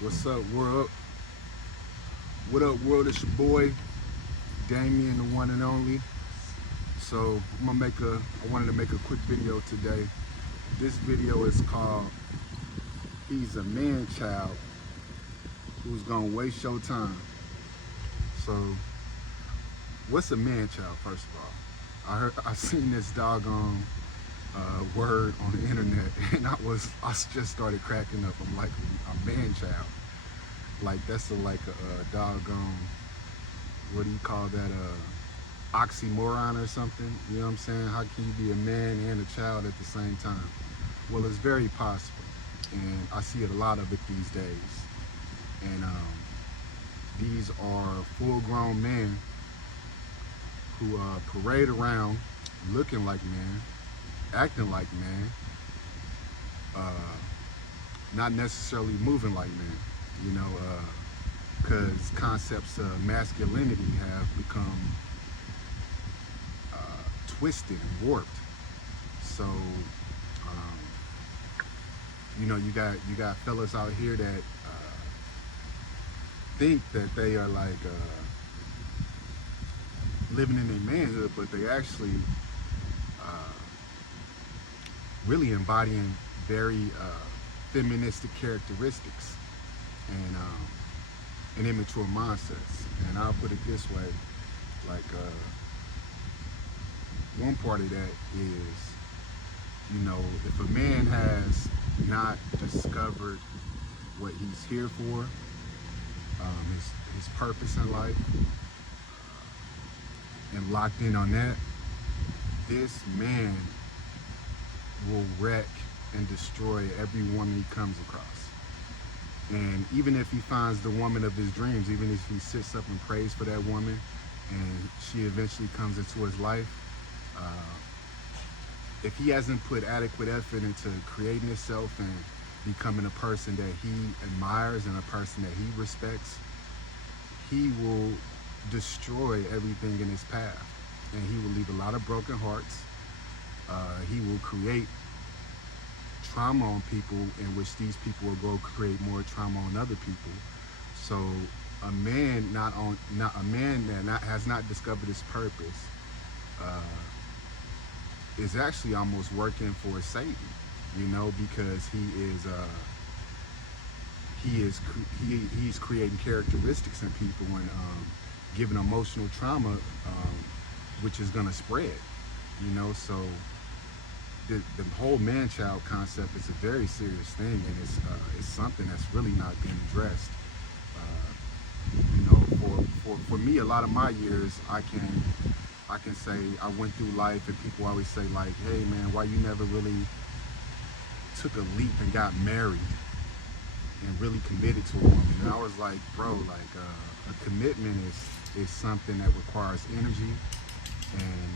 What's up, world? What up, world? It's your boy, Damien, the one and only. So I wanted to make a quick video today. This video is called "He's a Man Child Who's Gonna Waste Your Time." So, what's a man child? First of all, I seen this doggone word on the internet, and I just started cracking up. I'm like, a man child. Like that's like a doggone, what do you call that, oxymoron or something? You know what I'm saying? How can you be a man and a child at the same time? Well, it's very possible, and I see a lot of it these days. And these are full-grown men who parade around looking like men, acting like men, not necessarily moving like men. You know, because concepts of masculinity have become twisted and warped. So, you got fellas out here that think that they are like living in their manhood, but they actually really embodying very feministic characteristics and immature mindsets. And I'll put it this way, like one part of that is, if a man has not discovered what he's here for, his purpose in life, and locked in on that, this man will wreck and destroy every woman he comes across. And even if he finds the woman of his dreams, even if he sits up and prays for that woman and she eventually comes into his life, if he hasn't put adequate effort into creating himself and becoming a person that he admires and a person that he respects, he will destroy everything in his path. And he will leave a lot of broken hearts. He will create trauma on people, in which these people will go create more trauma on other people. So a man that has not discovered his purpose is actually almost working for Satan, because he's creating characteristics in people and giving emotional trauma, which is gonna spread. So the whole man-child concept is a very serious thing, and it's something that's really not being addressed. For me, a lot of my years, I can say I went through life, and people always say like, "Hey man, why you never really took a leap and got married and really committed to a woman?" And I was like, bro, like a commitment is something that requires energy, and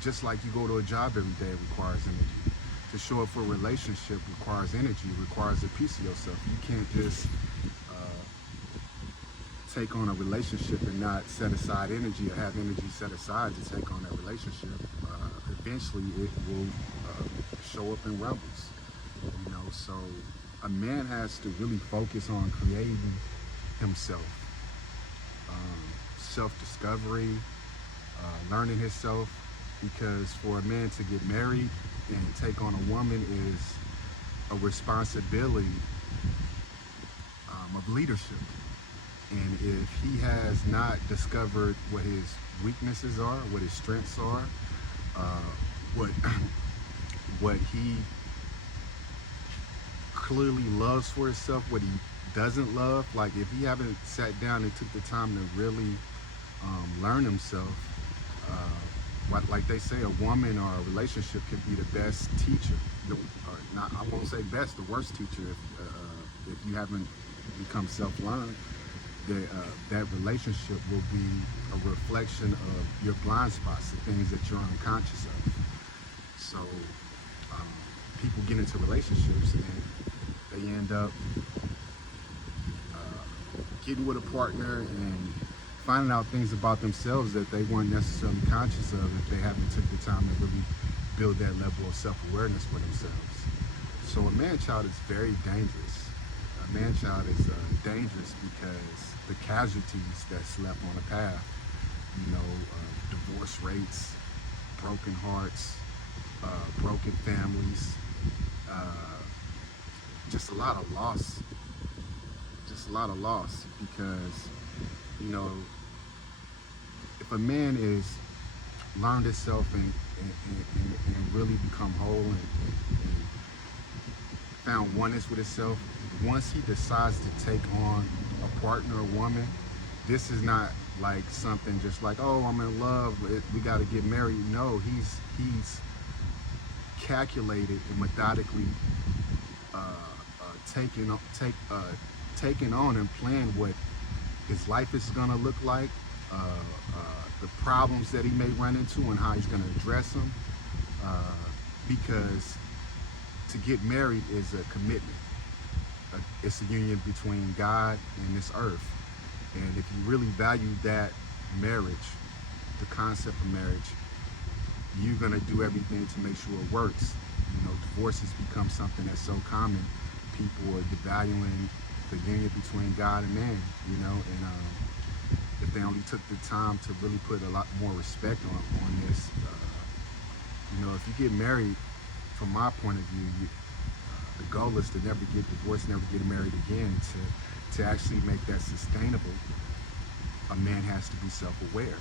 just like you go to a job every day, it requires energy. To show up for a relationship requires energy, requires a piece of yourself. You can't just take on a relationship and not set aside energy, or have energy set aside to take on that relationship. Eventually it will show up in rebels. So a man has to really focus on creating himself, self-discovery, learning himself, because for a man to get married and take on a woman is a responsibility of leadership. And if he has not discovered what his weaknesses are, what his strengths are, what he clearly loves for himself, what he doesn't love, like if he haven't sat down and took the time to really learn himself, like they say, a woman or a relationship can be the best teacher, or not, I won't say best, the worst teacher if you haven't become self-learned. That relationship will be a reflection of your blind spots, the things that you're unconscious of. So people get into relationships and they end up getting with a partner and finding out things about themselves that they weren't necessarily conscious of if they haven't took the time to really build that level of self-awareness for themselves. So a man-child is very dangerous. A man-child is dangerous because the casualties that's left on the path, divorce rates, broken hearts, broken families, uh, just a lot of loss, just a lot of loss because, you know, if a man is learned himself and really become whole and found oneness with himself, once he decides to take on a partner, a woman, this is not like something just like, oh, I'm in love, we got to get married. No, he's calculated and methodically taking on and plan what his life is gonna look like, the problems that he may run into and how he's gonna address them. Because to get married is a commitment. It's a union between God and this earth. And if you really value that marriage, the concept of marriage, you're gonna do everything to make sure it works. Divorces become something that's so common. People are devaluing the union between God and man, and if they only took the time to really put a lot more respect on this, if you get married, from my point of view, the goal is to never get divorced, never get married again. To actually make that sustainable, a man has to be self-aware.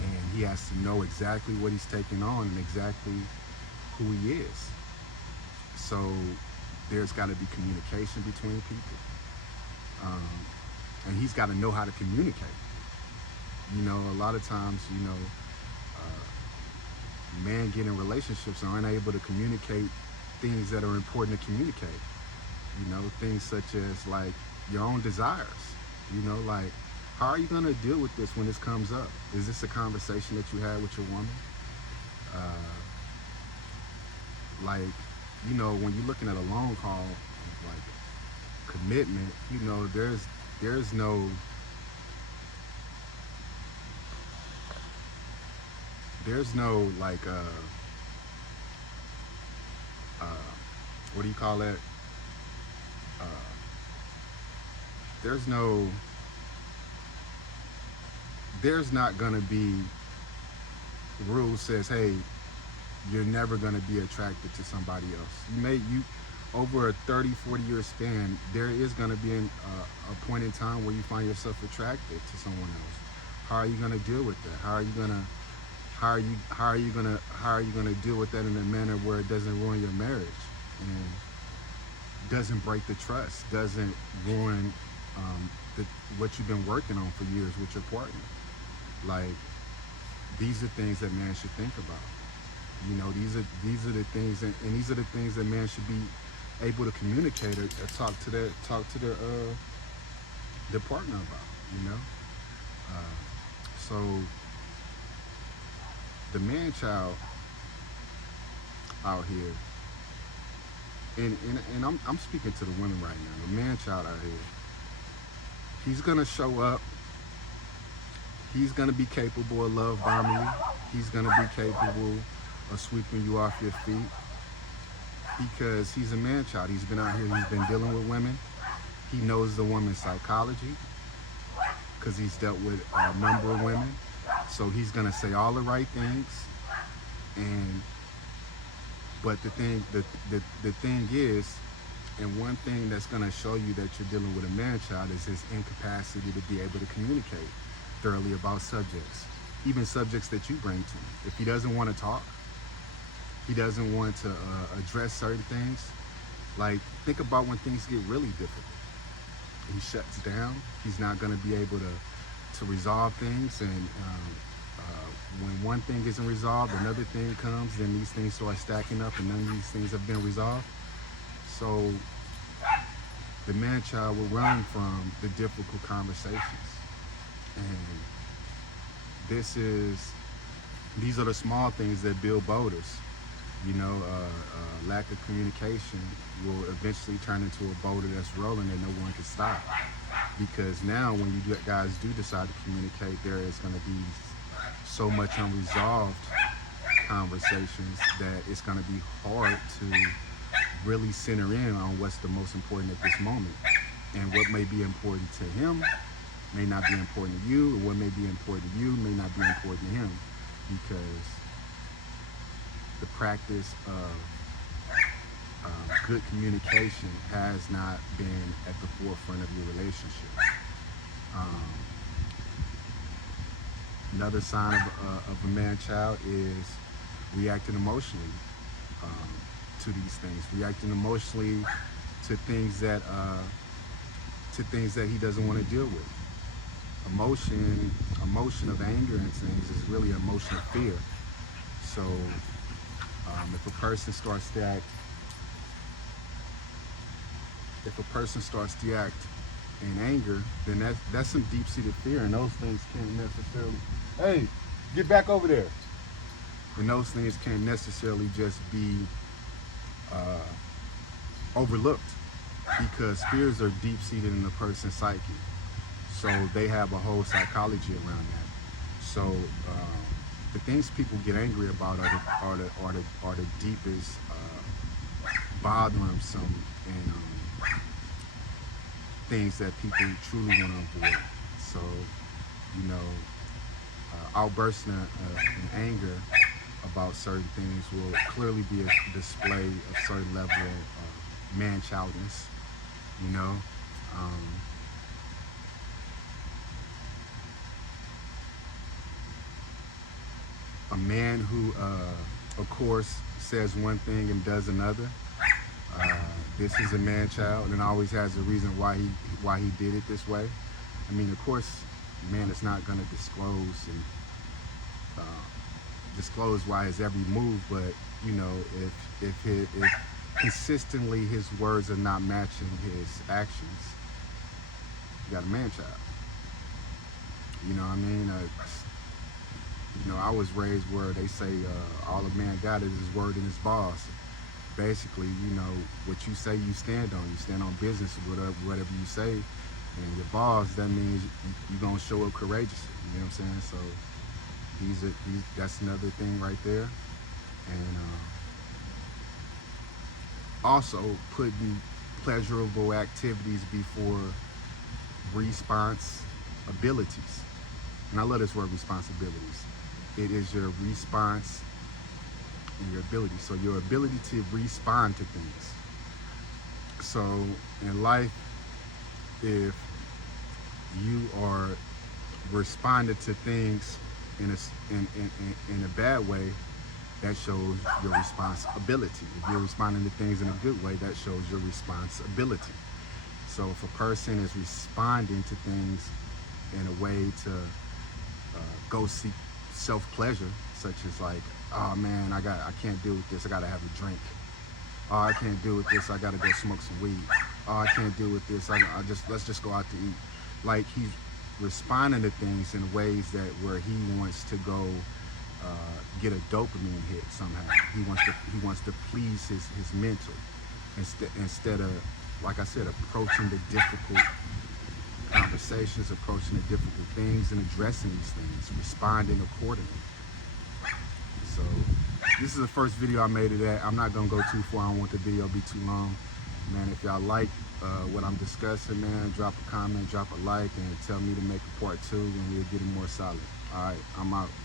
And he has to know exactly what he's taking on and exactly who he is. So there's got to be communication between people. And he's got to know how to communicate. A lot of times, men get in relationships and aren't able to communicate things that are important to communicate. Things such as like your own desires. Like, how are you going to deal with this when this comes up? Is this a conversation that you had with your woman? When you're looking at a long haul, like commitment, there's no like what do you call that? There's not gonna be rules says, hey, you're never gonna be attracted to somebody else. Over a 30-40 year span, there is gonna be a point in time where you find yourself attracted to someone else. How are you gonna deal with that? How are you gonna deal with that in a manner where it doesn't ruin your marriage and doesn't break the trust, doesn't ruin what you've been working on for years with your partner? Like, these are things that man should think about. These are the things, and these are the things that man should be able to communicate or talk to their partner about. So the man-child out here, and I'm speaking to the women right now. The man-child out here, he's gonna show up. He's gonna be capable of love bombing you. He's gonna be capable of sweeping you off your feet because he's a man-child. He's been out here. He's been dealing with women. He knows the woman's psychology because he's dealt with a number of women. So he's gonna say all the right things. But the thing is, and one thing that's gonna show you that you're dealing with a man-child is his incapacity to be able to communicate thoroughly about subjects, even subjects that you bring to him. If he doesn't want to talk, he doesn't want to address certain things. Like, think about when things get really difficult. He shuts down. He's not going to be able to resolve things. And when one thing isn't resolved, another thing comes. Then these things start stacking up, and none of these things have been resolved. So the man-child will run from the difficult conversations. And these are the small things that build boulders. Lack of communication will eventually turn into a boulder that's rolling that no one can stop. Because now when you guys do decide to communicate, there is going to be so much unresolved conversations that it's going to be hard to really center in on what's the most important at this moment. And what may be important to him may not be important to you, and what may be important to you may not be important to him, because the practice of good communication has not been at the forefront of your relationship. Another sign of a man-child is reacting emotionally to these things, reacting emotionally to things that he doesn't want to deal with. Emotion of anger and things is really an emotion of fear. So if a person starts to act in anger, then that's some deep-seated fear, and those things can't necessarily, hey, get back over there. And those things can't necessarily just be overlooked, because fears are deep-seated in the person's psyche. So they have a whole psychology around that. So the things people get angry about are the deepest, bothersome, and things that people truly want to avoid. So, outbursting in anger about certain things will clearly be a display of certain level of man-childness. A man who, of course, says one thing and does another. This is a man-child, and always has a reason why he did it this way. I mean, of course, man is not going to disclose why his every move, but if consistently his words are not matching his actions, you got a man-child. You know what I mean? I was raised where they say all a man got is his word and his boss. Basically, what you say you stand on. You stand on business, whatever you say. And your boss, that means you're going to show up courageously. You know what I'm saying? So that's another thing right there. And also putting pleasurable activities before response abilities. And I love this word, responsibilities. It is your response and your ability. So your ability to respond to things. So in life, if you are responding to things in a bad way, that shows your responsibility. If you're responding to things in a good way, that shows your responsibility. So if a person is responding to things in a way to go seek self-pleasure, such as like, oh man, I can't deal with this, I gotta have a drink. Oh, I can't deal with this, I gotta go smoke some weed. Oh, I can't deal with this, let's just go out to eat. Like, he's responding to things in ways where he wants to go get a dopamine hit somehow. He wants to please his mental, instead of, like I said, approaching the difficult conversations, approaching the difficult things, and addressing these things, responding accordingly. So this is the first video I made of that. I'm not gonna go too far. I don't want the video to be too long. Man, if y'all like what I'm discussing, man, drop a comment, drop a like, and tell me to make a part 2, and we'll get it more solid. All right, I'm out.